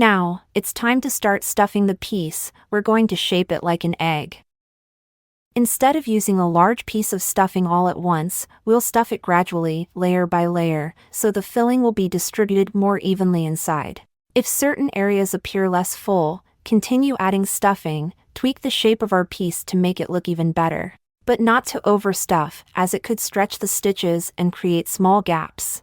Now, it's time to start stuffing the piece. We're going to shape it like an egg. Instead of using a large piece of stuffing all at once, we'll stuff it gradually, layer by layer, so the filling will be distributed more evenly inside. If certain areas appear less full, continue adding stuffing. Tweak the shape of our piece to make it look even better. But not to overstuff, as it could stretch the stitches and create small gaps.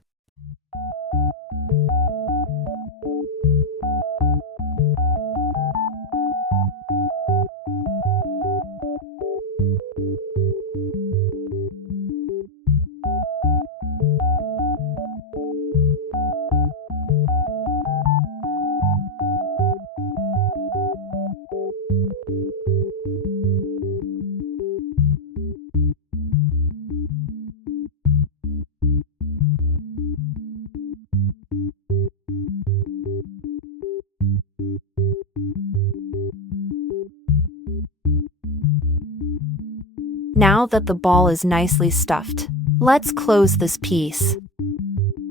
Now that the ball is nicely stuffed, let's close this piece.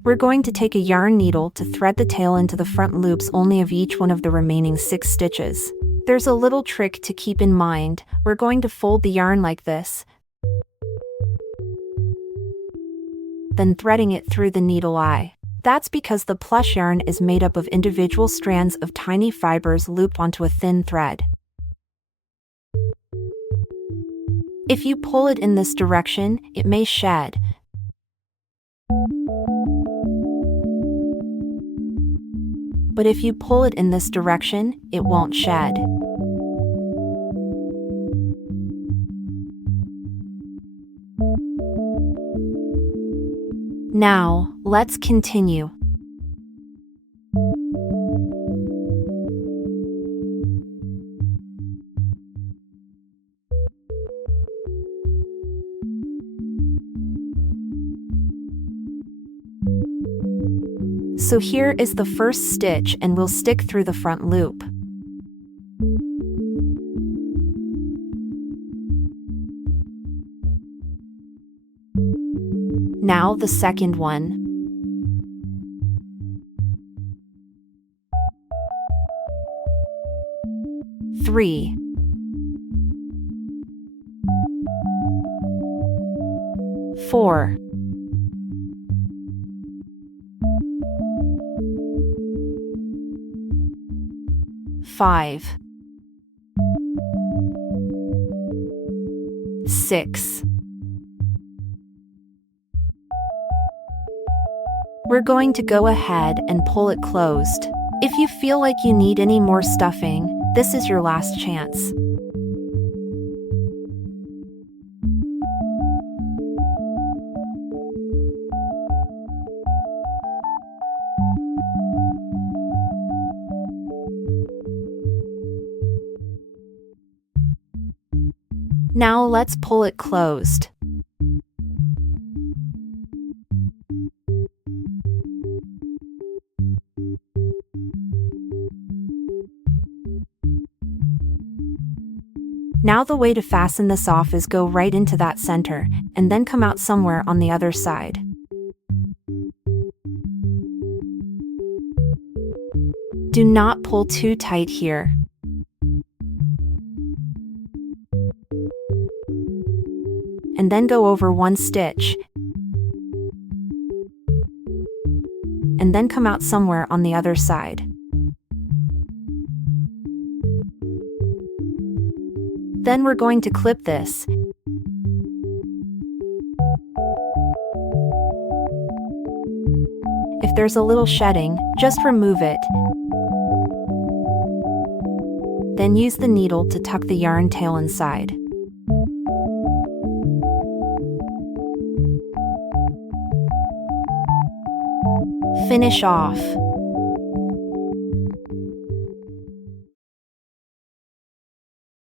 We're going to take a yarn needle to thread the tail into the front loops only of each one of the remaining 6 stitches. There's a little trick to keep in mind. We're going to fold the yarn like this, then threading it through the needle eye. That's because the plush yarn is made up of individual strands of tiny fibers looped onto a thin thread. If you pull it in this direction, it may shed. But if you pull it in this direction, it won't shed. Now, let's continue. So here is the first stitch, and we'll stick through the front loop. Now the second one. Three. Four. 5. 6. We're going to go ahead and pull it closed. If you feel like you need any more stuffing, this is your last chance. Now let's pull it closed. Now the way to fasten this off is go right into that center, and then come out somewhere on the other side. Do not pull too tight here. And then go over one stitch, and then come out somewhere on the other side. Then we're going to clip this. If there's a little shedding, just remove it. Then use the needle to tuck the yarn tail inside. Finish off.